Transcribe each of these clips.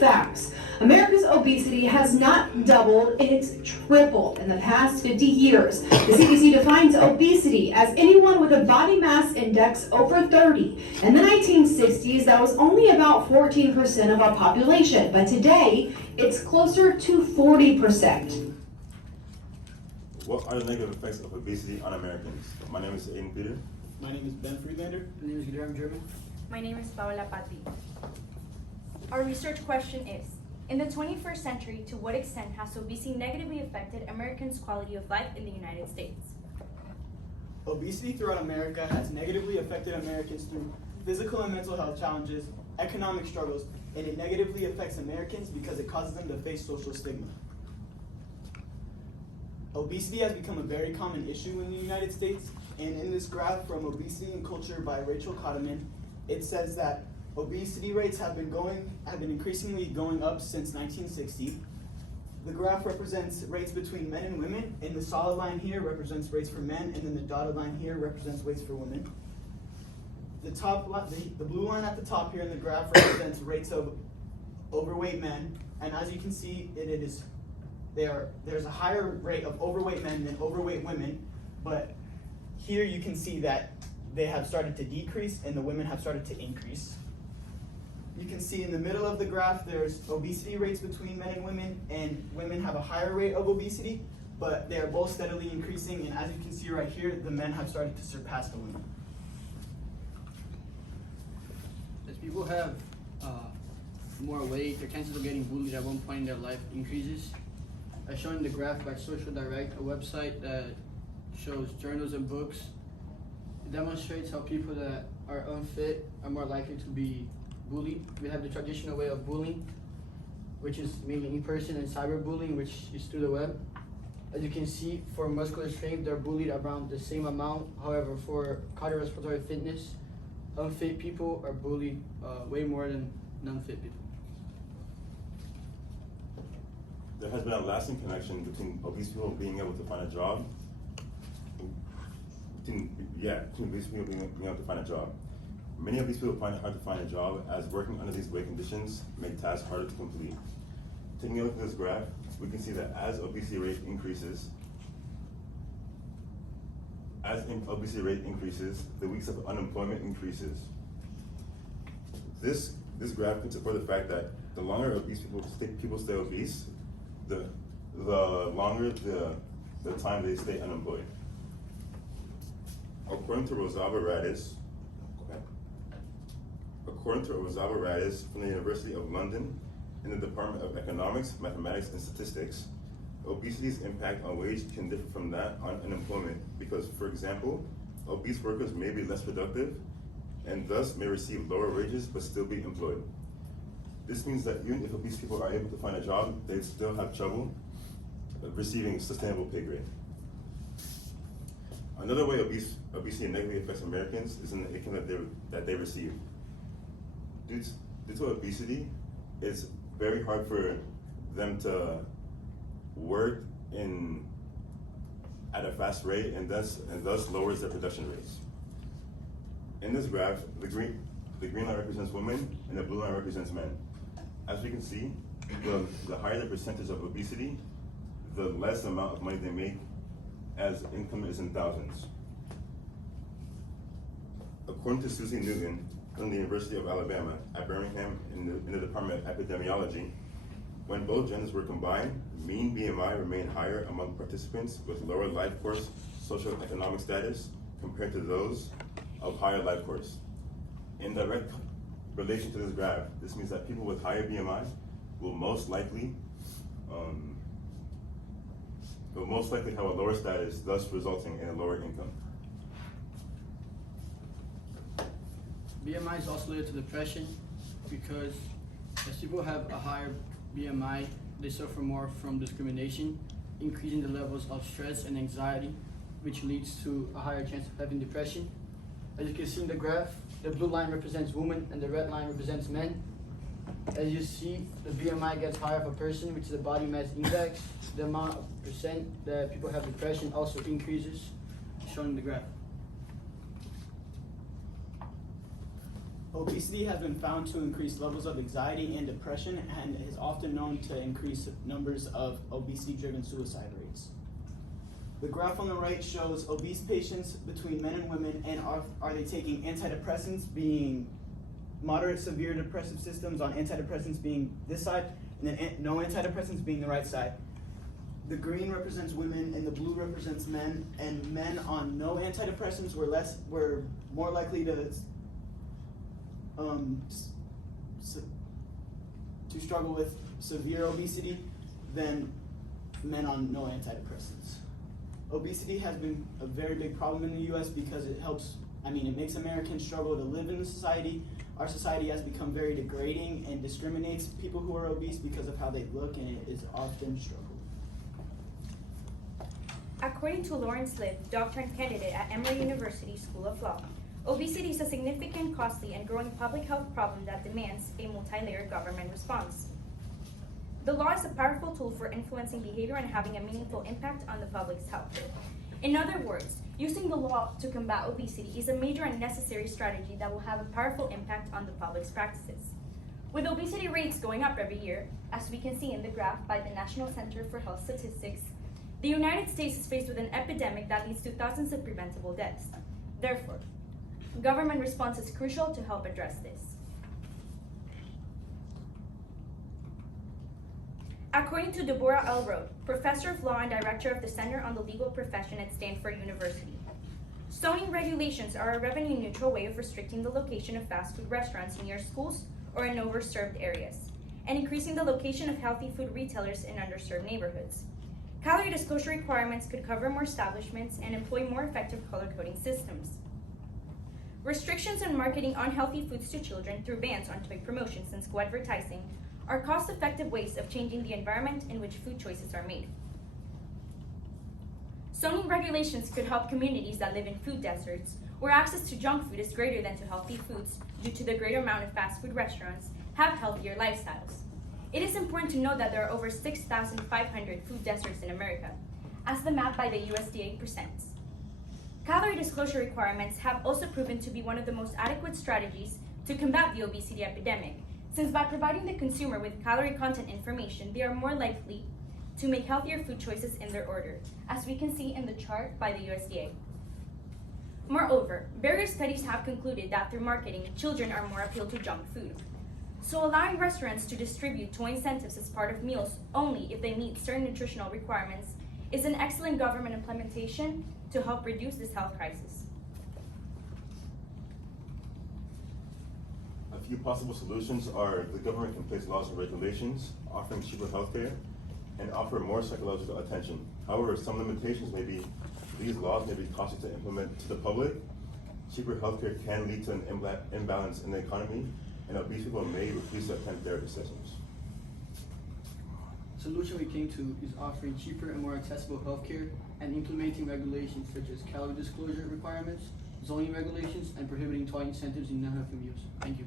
facts. America's obesity has not doubled, it's tripled in the past 50 years. The CDC defines obesity as anyone with a body mass index over 30. In the 1960s, that was only about 14% of our population, but today, it's closer to 40%. What are the negative effects of obesity on Americans? My name is Aiden Peter. My name is Ben Friedlander. My name is Guillermo German. My name is Paola Patti. Our research question is, in the 21st century, to what extent has obesity negatively affected Americans' quality of life in the United States? Obesity throughout America has negatively affected Americans through physical and mental health challenges, economic struggles, and it negatively affects Americans because it causes them to face social stigma. Obesity has become a very common issue in the United States, and in this graph from Obesity and Culture by Rachel Cotterman, it says that obesity rates have been increasingly going up since 1960. The graph represents rates between men and women, and the solid line here represents rates for men, and then the dotted line here represents rates for women. The blue line at the top here in the graph represents rates of overweight men, and as you can see, there's a higher rate of overweight men than overweight women, but here you can see that they have started to decrease and the women have started to increase. You can see in the middle of the graph there's obesity rates between men and women have a higher rate of obesity, but they are both steadily increasing, and as you can see right here, the men have started to surpass the women. As people have more weight, their chances of getting bullied at one point in their life increases. As shown in the graph by Social Direct, a website that shows journals and books, it demonstrates how people that are unfit are more likely to be bullied. We have the traditional way of bullying, which is mainly in-person, and cyberbullying, which is through the web. As you can see, for muscular strength, they're bullied around the same amount. However, for cardiorespiratory fitness, unfit people are bullied way more than non-fit people. There has been a lasting connection between obese people being able to find a job. Between obese people being able to find a job. Many obese people find it hard to find a job as working under these weight conditions make tasks harder to complete. Taking a look at this graph, we can see that as obesity rate increases, the weeks of unemployment increases. This graph can support the fact that the longer obese people stay obese, the longer the time they stay unemployed. According to Rosalba Radis from the University of London in the Department of Economics, Mathematics, and Statistics, obesity's impact on wage can differ from that on unemployment because, for example, obese workers may be less productive and thus may receive lower wages but still be employed. This means that even if obese people are able to find a job, they still have trouble receiving sustainable pay grade. Another way obesity negatively affects Americans is in the income that they receive. Due to obesity, it's very hard for them to work at a fast rate and thus lowers their production rates. In this graph, the green line represents women and the blue line represents men. As we can see, the higher the percentage of obesity, the less amount of money they make as income is in thousands. According to Susie Newton from the University of Alabama at Birmingham in the Department of Epidemiology, when both genders were combined, mean BMI remained higher among participants with lower life course socioeconomic status compared to those of higher life course. In direct relation to this graph, this means that people with higher BMI will most likely have a lower status, thus resulting in a lower income. BMI is also related to depression because as people have a higher BMI, they suffer more from discrimination, increasing the levels of stress and anxiety, which leads to a higher chance of having depression. As you can see in the graph, the blue line represents women and the red line represents men. As you see, the BMI gets higher of a person, which is the body mass index. The amount of percent that people have depression also increases, shown in the graph. Obesity has been found to increase levels of anxiety and depression and is often known to increase numbers of obesity-driven suicide rates. The graph on the right shows obese patients between men and women, and are they taking antidepressants, being moderate severe depressive symptoms on antidepressants being this side, and then no antidepressants being the right side. The green represents women and the blue represents men, and men on no antidepressants were more likely to struggle with severe obesity than men on no antidepressants. Obesity has been a very big problem in the US because it makes Americans struggle to live in the society. Our society has become very degrading and discriminates people who are obese because of how they look, and it is often struggle. According to Lawrence Libb, doctor and candidate at Emory University School of Law, obesity is a significant, costly, and growing public health problem that demands a multi-layered government response. The law is a powerful tool for influencing behavior and having a meaningful impact on the public's health. In other words, using the law to combat obesity is a major and necessary strategy that will have a powerful impact on the public's practices. With obesity rates going up every year, as we can see in the graph by the National Center for Health Statistics, the United States is faced with an epidemic that leads to thousands of preventable deaths. Therefore, government response is crucial to help address this. According to Deborah L. Road, professor of law and director of the Center on the Legal Profession at Stanford University, zoning regulations are a revenue-neutral way of restricting the location of fast food restaurants near schools or in overserved areas, and increasing the location of healthy food retailers in underserved neighborhoods. Calorie disclosure requirements could cover more establishments and employ more effective color-coding systems. Restrictions on marketing unhealthy foods to children through bans on toy promotions and school advertising are cost-effective ways of changing the environment in which food choices are made. Zoning regulations could help communities that live in food deserts, where access to junk food is greater than to healthy foods due to the greater amount of fast food restaurants, have healthier lifestyles. It is important to note that there are over 6,500 food deserts in America, as the map by the USDA presents. Calorie disclosure requirements have also proven to be one of the most adequate strategies to combat the obesity epidemic, since by providing the consumer with calorie content information, they are more likely to make healthier food choices in their order, as we can see in the chart by the USDA. Moreover, various studies have concluded that through marketing, children are more appealed to junk food. So allowing restaurants to distribute toy incentives as part of meals only if they meet certain nutritional requirements is an excellent government implementation to help reduce this health crisis. A few possible solutions are the government can place laws and regulations offering cheaper healthcare and offer more psychological attention. However, some limitations may be these laws may be costly to implement to the public. Cheaper healthcare can lead to an imbalance in the economy, and obese people may refuse to attend therapy sessions. Solution we came to is offering cheaper and more accessible healthcare and implementing regulations such as calorie disclosure requirements, zoning regulations, and prohibiting toy incentives in non-healthy meals. Thank you.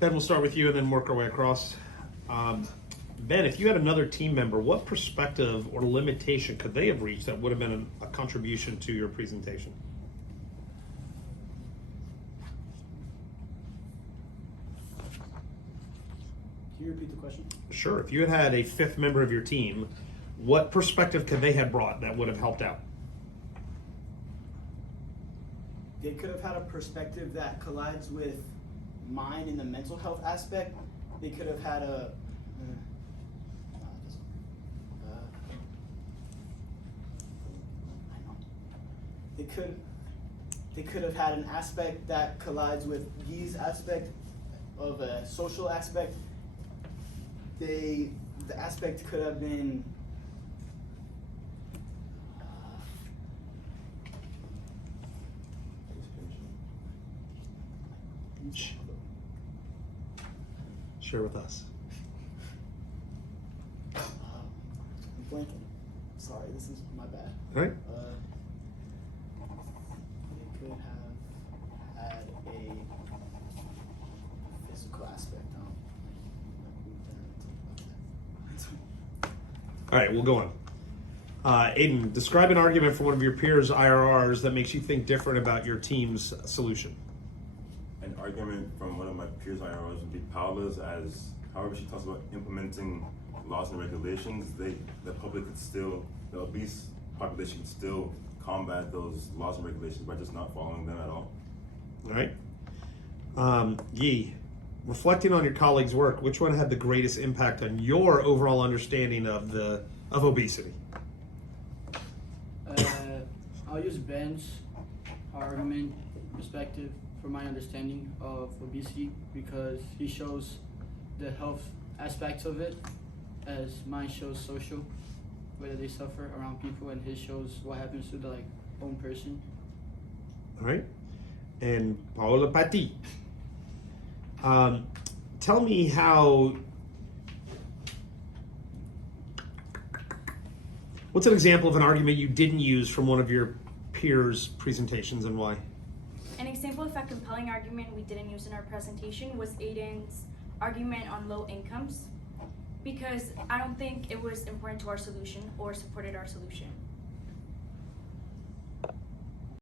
Ben, we'll start with you and then work our way across. Ben, if you had another team member, what perspective or limitation could they have reached that would have been a contribution to your presentation? Can you repeat the question? Sure. If you had had a fifth member of your team, what perspective could they have brought that would have helped out? They could have had a perspective that collides with mine in the mental health aspect. They could have had a they could have had an aspect that collides with Guy's aspect of a social aspect. The aspect could have been Share with us. I'm blanking. Sorry, this is my bad. All right. It could have had a physical aspect. All right, we'll go on. Aiden, describe an argument from one of your peers' IRRs that makes you think different about your team's solution. An argument from one of my peers' IROs would be Paula's, as however she talks about implementing laws and regulations, the public could still, the obese population could still combat those laws and regulations by just not following them at all. All right. Yi, reflecting on your colleagues' work, which one had the greatest impact on your overall understanding of obesity? I'll use Ben's argument perspective for my understanding of obesity because he shows the health aspects of it, as mine shows social, whether they suffer around people, and his shows what happens to the own person. All right. And Paola Patti, tell me what's an example of an argument you didn't use from one of your peers' presentations and why? An example of a compelling argument we didn't use in our presentation was Aiden's argument on low incomes, because I don't think it was important to our solution or supported our solution.